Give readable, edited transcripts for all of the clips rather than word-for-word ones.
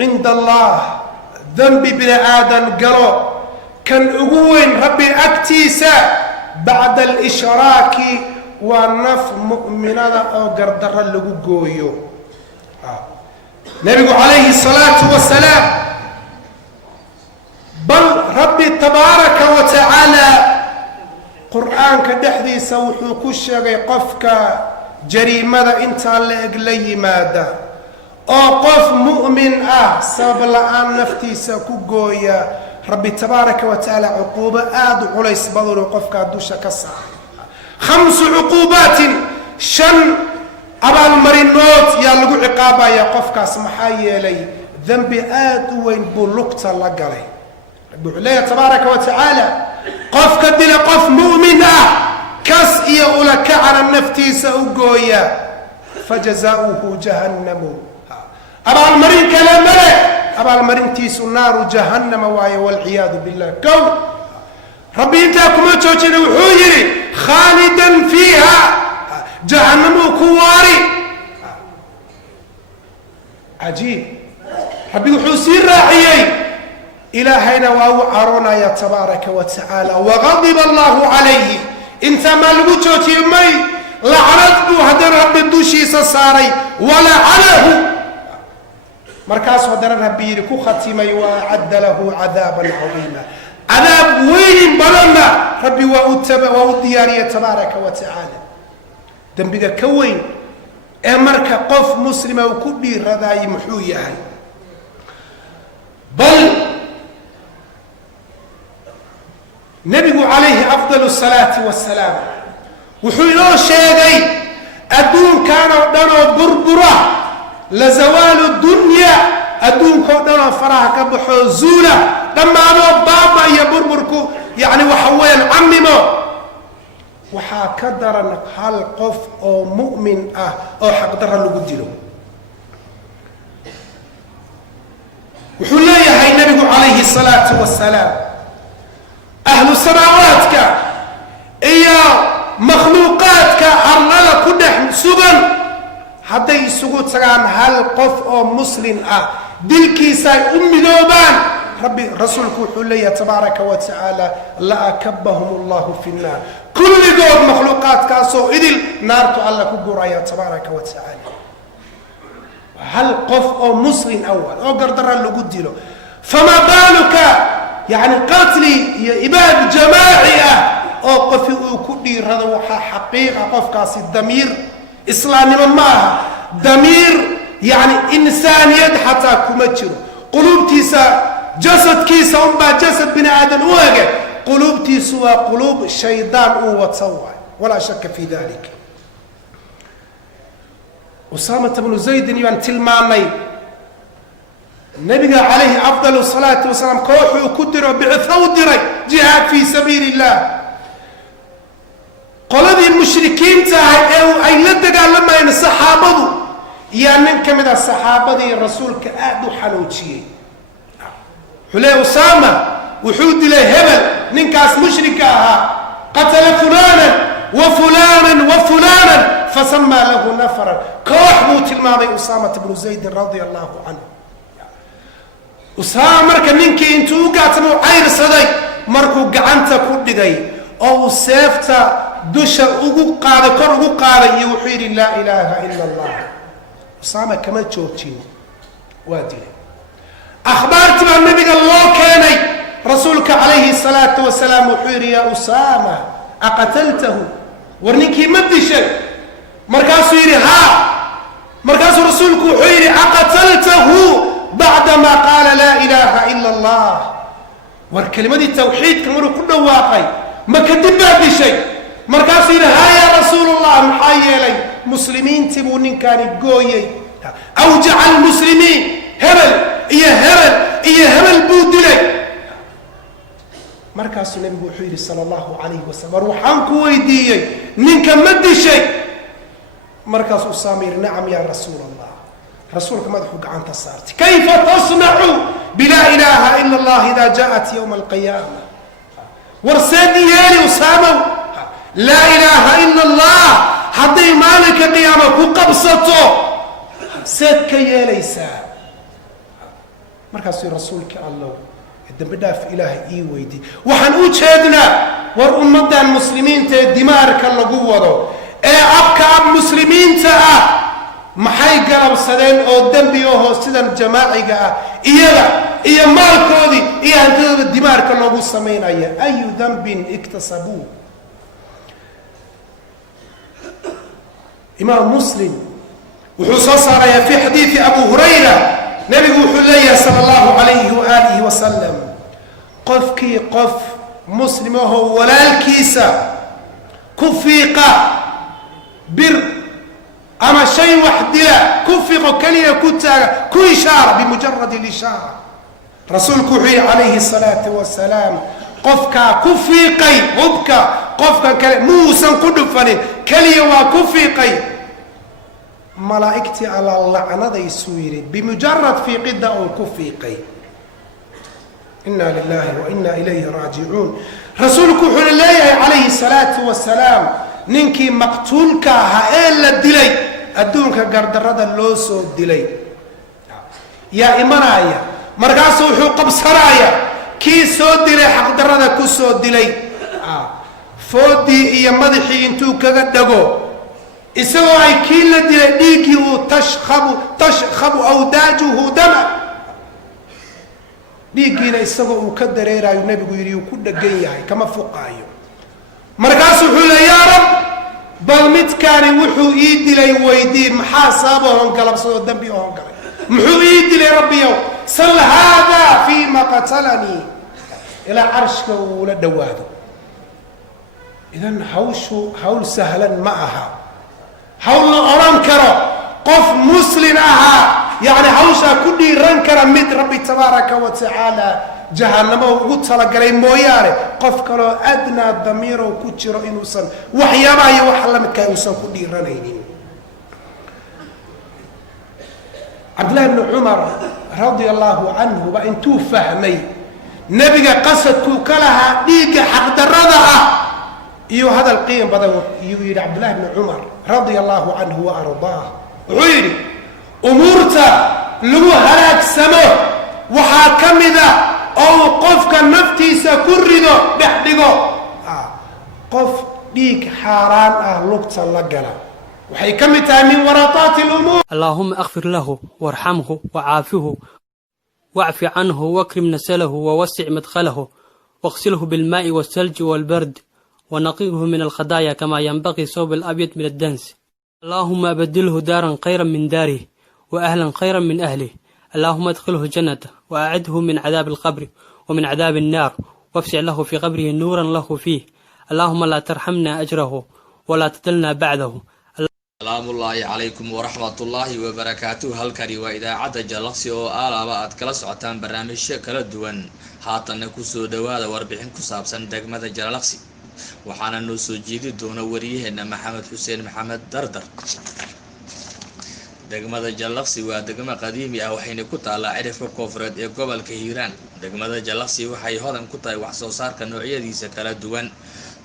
عند الله ذنب بن آدم قالوا كان أقوين ربي أكتيسا بعد الإشراك ونف مؤمنة أو قردر اللي قويو نبي عليه الصلاة والسلام بل ربي تبارك وتعالى قرآن كدحدي سوحو كشغي قفك جريمة انت لأقلي ماذا أو قف مؤمن سبب الآن نفتي سكوغويا ربي تبارك وتعالى عقوبة عليس بضر وقفك دوشا كسا 5 عقوبات شن أبا المرينوت يالقو عقابا يا قفك اسمحايا لي ذنبي وين بلوكتا لقالي ربي عليه تبارك وتعالى قفك دل قف مؤمن كس إيا أولك على النفتي سأقويا فجزاؤه جهنم أبا المرين كلام ملك أبا المرين تيس النار جهنم واي والعياذ بالله كو ربي انتاكم اتوجن وحويري خالدا فيها جهنم كواري عجيب ربي وحوسير راعيي إلهينا وهو أرونا يا تبارك وتعالى وغضب الله عليه انت ما لقوتوتي مي لعنته هدر ربي دوشي سساري ولعنه مركز ودر ربي لكو ختمي وعد له عذابا عظيما عذاب وين بلنا ربي وودياري تبارك وتعالى دنبك كوين امرك قف مسلم وكبي رضاي محويا بل نبي عليه افضل الصلاه والسلام وحيلو شيغي ادون كانوا دنو بربره لزوال الدنيا أدون كودنا فرح كبحو زولا لما أنا بابا يبربركو يعني وحوين عممو وحاكدر هل قف أو مؤمن أو حقدر اللي قدلو وحلية هاي النبي عليه الصلاة والسلام أهل السماواتك إيا مخلوقاتك أرنالا كده سبن هذا يسوق سكان هل قف أو مسلم دلكي ساي دوبان ربي رسولك حلية تبارك وتعالى لا أكبهم الله في النار كل قوم مخلوقات كاسو إذل نار تعالى كبرايا تبارك وتعالى هل قف أو مسلم أول أو قدر اللي قدله فما بالك يعني قتلي يا إباد جماعية أو قف كدي رضوحة حقيقة قف كاس الضمير إسلامي معها ضمير يعني إنسانية حتى كمتشرو قلوب تيسا جسد كيسا أمبا جسد بني آدم واقع قلوب تيسوا قلوب الشيطان وتصوى ولا شك في ذلك أسامة بن زيد يوان تلماني النبي عليه أفضل الصلاة والسلام كوحي وكدر بعثو دري جهاد في سبيل الله قلدي المشركين تاعي أي لدقا لما ين الصحابة يا من كم إذا الصحابة الرسول كأدو حلوتشي حلي أسامة وحود له هبل ننكاس مشركاها قتل فلانا وفلانا وفلانا فسمى له نفرا كوحبوت الماضي أسامة بن زيد رضي الله عنه أسامة مركا ننكي انتو قاتمو عير صدي مركو قعنتا كودقاي أو سيفتا دوشا ugu qaada kor ugu qaada iyo wuxuu yiri la ilaaha illa allah usama kama joogtiin waadile akhbaarti baa nabiga loo keenay rasuulka alayhi salatu wasalaam wuxuu yiri ya usama aqataltahu warninki ma dishay markaasuu yiri ha markaasuu rasuulku wuxuu yiri aqataltahu ba'da ma qala la ilaaha illa allah war kalimadii tawxiidka maruu ku dhawaaqay ma kadib baa dishay مركز يا رسول الله محيلي مسلمين تبونين كان يقوي أوجع المسلمين هبل إيه هبل بودلي مركز النبي بوحيري صلى الله عليه وسلم روحان كويدي نين كمد شيء مركز أسامير نعم يا رسول الله رسولك مدحوك عن تصارت كيف تصنع بلا إله إلا الله إذا جاءت يوم القيامة ورسادي يالي أسامة لا إله إلا الله حتى مالك قيامك وقبصته سيدك يا ليسا markaasuu rasuulka allah dambi dhaaf ilaahay ii weydiy waxaan u jeednaa war ummaddan muslimiinta ee dimaarka lagu wado ee abka ab muslimiinta ah maxay galabsadeen oo dembi ahoo sidan jamaaciga ah iyaga iyo maalkoodii iyo hantidooda dimaarka loogu samaynaya ayu dambin iktasabuu imaam muslim wuxuu soo saarayaa fi xadiidi abu hurayra nabigu wuxuu leeyahay sala allahu calayhi waaalihi wasalam qofkii qof muslim ahoo walaalkiisa ku fiiqa bir ama shay wax dila ku fiiqo keliya ku taaga ku ishaara bimujarad lishaara rasuulku wuxuu yihi calayhi salaatu wasalaam qofkaa ku fiiqay hubka qofkan kale muusan ku dhufanin keliya waa ku fiiqay malaa'igtii alla lacnadaysuu yidhi bimujarad fiiqidda uu ku fiiqay inna lilahi wa inna ilayhi raajicuun rasuulku wuxuuna leeyahay calayhi salaatu wasalaam ninkii maqtuulka ahaa ee la dilay adduunka gardarrada loo soo dilay yaa imanaya markaasuu wuxuu qabsanaya kii soo dilay xaqdarrada ku soo dilay foodii iyo madaxii intuu kaga dhago isagoo ay kii la dilay dhiiggii uu tashkhabu awdaajuhu dama dhiiggiina isagoo uu ka dareerayo nebigu yidhi uu ku dhegan yahay kama fuqaayo markaasuu wuxuu le yaa rab bal midkaani wuxuu ii dilay weydii maxaa sababa hongalabsadoo dambi hongalay muxuu ii dilay rabbiyow sal haadaa fiima qatalanii ilaa carshka uu la dhowaado idan hawshu hawl sahlan ma aha hawl la odhan karo qof muslin ahaa yani hawshaa ku dhiiran kara mid rabbi tabaaraka wa tacaala jahannamo ugu talagalay mooyaane qof kaloo adnaa damiirow ku jiro inuusan waxyaabaha iyo waxa la midkaa uusan ku dhiiranaynin cabdillahi bni cumar radia allahu canhu ba intuu fahmay nebiga qasadkuu ka lahaa dhiigga xaqdarrada ah iyo hadal qiim badan iyuu yidhi cabdillahi bni cumar radia allahu canhu wa ardaah wuxuu yidhi umuurta lagu halaagsamo waxaa ka mida oo uu qofka naftiisa ku rido dhex dhigo qof dhiig xaaraan ah lugta la gala waxay ka mid tahay min warataati lumuur allahuma akfir lahu warxamhu wacaafihu wacfi canhu wakrim nasalahu wawasic madkhalahu واغسله بالماء والثلج والبرد ونقيه من الخطايا كما ينبغي ثوب الأبيض من الدنس اللهم أبدله دارا خيرا من داره وأهلا خيرا من أهله اللهم ادخله جنته وأعده من عذاب القبر ومن عذاب النار وافسع له في قبره نورا له فيه اللهم لا ترحمنا أجره ولا تدلنا بعده السلام الله عليكم ورحمة الله وبركاته هالكري وإذا عد جلسي أو آلابا أتكلا سعطان برنامج كلا دوان هاتنا كسو دوادا واربعين كسابسان دقمة جلسي وحانا نوسو جيدي دون وريه إن محمد حسين محمد دردر degmada Jalaxi waa degmo qadiimi ah waxayna ku taalaa cirifka koonfureed ee gobolka Hiiraan degmada Jalaxi waxay hodan ku tahay wax soo saarka noocyadiisa kala duwan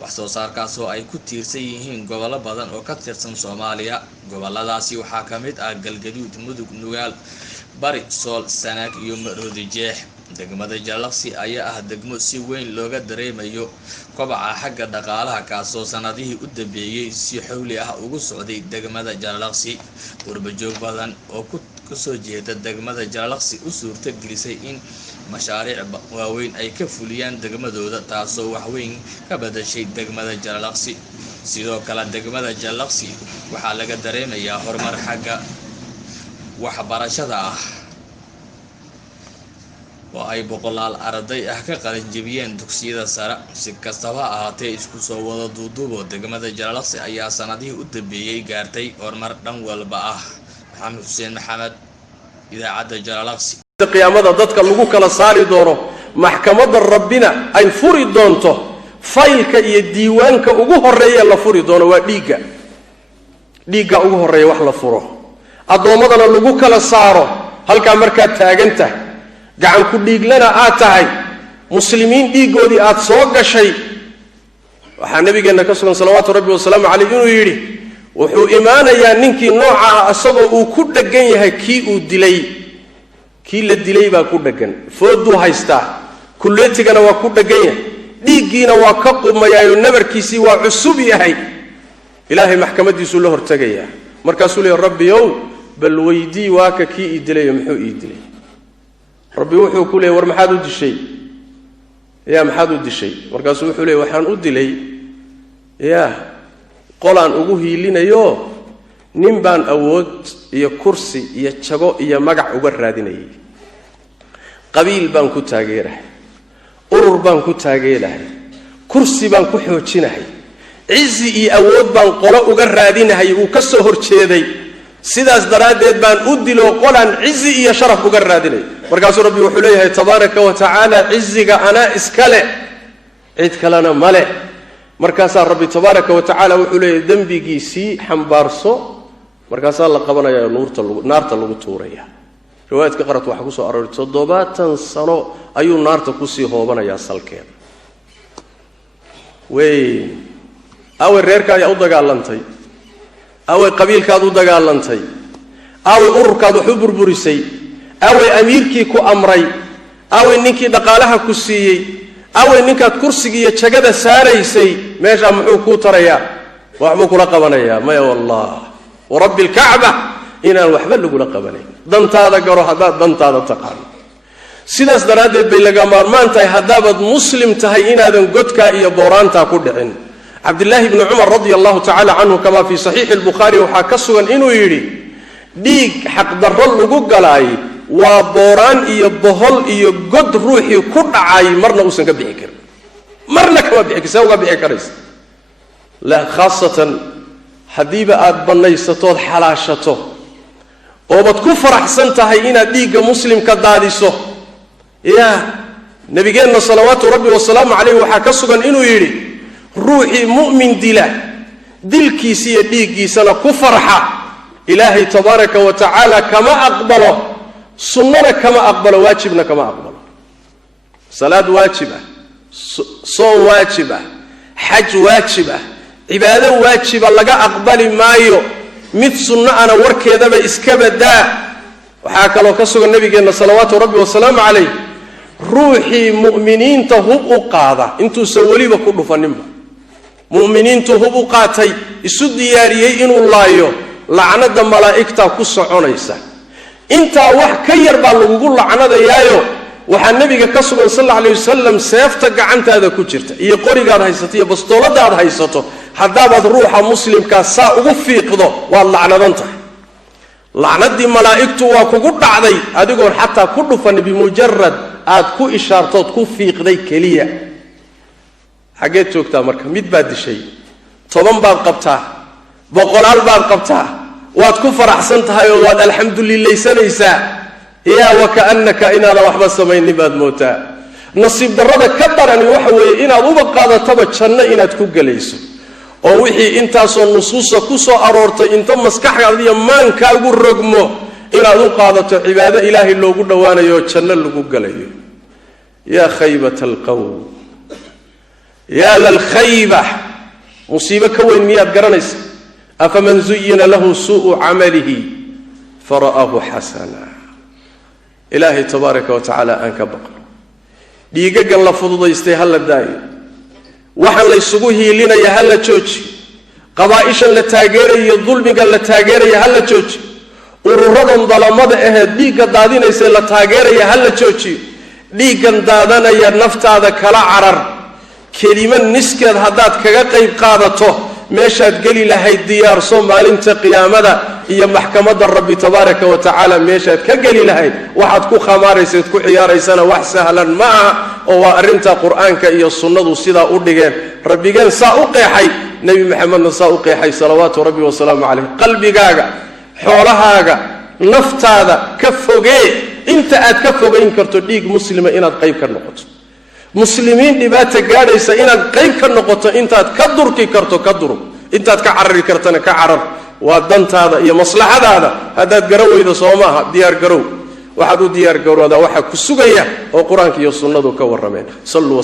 wax soo saarkaas oo ay ku tiirsan yihiin gobollo badan oo ka tirsan Soomaaliya gobolladaasi waxaa ka mid ah Galgaduud Mudug Nugaal Bari Sool Sanaag iyo Maroodi Jeex degmada Jalaxi ayaa ah degmo si weyn looga dareemayo kobaca xagga dhaqaalaha kaasoo sanadihii u dambeeyay si xawli ah ugu socday degmada Jalaxi warbajoog badan oo ku soo jeeda degmada Jalaxi u suurta gelisay in mashaariic waaweyn ay ka fuliyaan degmadooda taasoo wax weyn ka badashay degmada Jalaxi sidoo kale degmada Jalaxi waxaa laga dareemayaa horumar xagga waxbarashada ah oo ay boqolaal arday ah ka qalin jabiyeen dugsiyada sare si kastaba ahaatee isku soo wada duuduubo degmada Jalaxi ayaa sanadihii u dambeeyay gaartay horumar dhan walba ah maxamed xuseen maxamed idaacadda Jalaxi qiyaamada dadka lagu kala saari doono maxkamadda rabbina ay furi doonto faylka iyo diiwaanka ugu horeeya la furi doono waa dhiigga ugu horeeya wax la furo adoomadana lagu kala saaro halka marka taaganta gacan ku dhiiglana aad tahay muslimiin dhiigoodii aad soo gashay waxa nabigeena ka sugan salawaatu rabbi wa salaamu alayhi inuu yiri wuxuu iimaanayaa ninkii nooca asagoo uu ku dhagan yahay kii uu dilay kii la dilay baa ku dhagan fooduu haystaa kulleetigana waa ku dhagan yahay dhiiggiina waa ka qumayaayo nabarkiisii waa cusub yahay ilaahay maxkamadiisu la hortagayaa markaasuu leeyahay rabbiyow bal weydii waa ka kii ii dilay muxuu ii dilay rabbi wuxuu ku leeyahay war maxaad u dishay yaa maxaad u dishay markaasuu wuxuu leeyahay waxaan u dilay yaa qolaan ugu hiilinayo nin baan awood iyo kursi iyo jago iyo magac uga raadinayay qabiil baan ku taageerahay urur baan ku taageerahay kursi baan ku xoojinahay cizi iyo awood baan qolo uga raadinahay uu ka soo horjeeday sidaas daraadeed baan u dilo qolaan cizi iyo sharaf uga raadinay markaasuu rabbi wuxuu leeyahay tabaaraka wa tacaala ciziga anaa iskale cid kalena male markaasaa rabbi tabaaraka wa tacaala wuxuu leeyahay dembigiisii xambaarso markaasaa la qabanayaa naarta lagu tuuraya riwaayadka qarat waxaa kusoo arooray 70 sano ayuu naarta kusii hoobanayaa salkeeda awe reerkaad u dagaalantay awe qabiilkaad u dagaalantay awe ururkaad wax u burburisay awe amiirkii ku amray awe ninkii dhaqaalaha ku siiyey awe ninkaad kursiga iyo jagada saaraysay meesha muxuu ku tarayaa waxba kula qabanayaa ma wallah ورب الكعبة إن الوحبة اللي قول قبني دنت هذا جرو هذا دنت هذا تقال سيداس درادة بيلقى مارمان تاي هدابد مسلم تهيين هذا قدك إيا بوران تاكود عن عبد الله بن عمر رضي الله تعالى عنه كما في صحيح البخاري وحاكسوا إنه يري ديك حق درل لقوق قلاي وبوران إيا بهل إيا قد روحي كل عاي مرنا وسنك بيحكر مرنا كما بيحكر سوى بيحكر لا خاصة حديبة آد بنيستو حلاشتو وبتكفر أحسن تهيئين ديك مسلم كداديسو يا نبينا صلوات ربي والسلام عليه وحاكسوغا إنو يري روحي مؤمن دلا دل كيسية ديكي سنة كفرحة إلهي تبارك وتعالى كما أقبله سنة كما أقبله واجبنا كما أقبله صلاة واجبة صوم واجبة حج واجبة عبادة واجبة لقى أقبل مايو مت سنة أنا وركي ذا إسكبدا وحاك الله كسر النبي قلنا صلوات ربي والسلام عليه روحي مؤمنين تهبوا قاضة انتو سولي بكل فنما مؤمنين تهبوا قاتي السد ياريي إنو الله يو لعنة ملائكة كسر عنيسة انت وحكير بالنقول لعنة يايو waxaa nabiga ka sugan sallallahu alayhi wasallam seefta gacantaada ku jirta iyo qorigaad haysato iyo bastooladaad haysato haddaad ruuxa muslimka saa ugu fiiqdo waa lacnadanta lacnadii malaa'iktu waa kugu dhacday adigoo xataa ku dhufan bimujarrad aad ku ishaartood ku fiiqday kaliya xageed joogtaa marka mid baad dishay 10 baad qabtaa boqolaal baad qabtaa waad ku faraxsan tahay oo waad alxamdulillah sanaysaa يا وكأنك إن هذا وحبة سمين نباد موتا نصيب درده كبرني وحوي إن أبو بقادة تبتشن إن تكوج ليسو أو وحي إنت صن نصوص كوسو أرورت إنت مسكح هذه مان كأقول رقمه إن أبو قادة عبادة إلهي اللي قلنا وانا يوتشن اللي كوج ليه يا خيبة القوم يا للخيبة مصيبة كوين ميات قرنيس أفمن زين له سوء عمله فرآه حسنا إلهي تبارك وتعالى أنك بقر ديقا قال لفضل يستيهل الداي وحن ليسقوه لنا يهل تشوشي قضائشا لتاقيري الظلم قال لتاقيري يهل تشوشي ورردن ظلمات اهد ديقا دادين يسي لتاقيري يهل تشوشي ديقا دادنا ينفت هذا كلا عرر كلمة نسكت هدات كغاقيب قادته ماشاد قلي لهي الديار صومال انت قيامة هي محكمة الرب تبارك وتعالى ماشاد كقلي لهي واحد كو خماريس كو عياريسانا وحسهلا معها او ارنتا قرآنك ايا السنة وصيدا اردقين ربي قال ساوقي حي نبي محمد ساوقي حي صلوات ربي والسلام عليه قلبي قاقا حولها نفت هذا كفوقي انت اتكفوقي انكرتو ديق مسلمة اناد قيب كالنقط مسلمين دبات قاديسا إناد قيب كالنقطة إنتاد كدركي كرتو كدرو إنتاد كعرري كرتنا كعرر وادنت هذا هي مصلحة هذا قروا إذا صوماها ديار قروا وحدو ديار قروا هذا وحا كسوغيا وقرآنك يصنده كورمين صلوا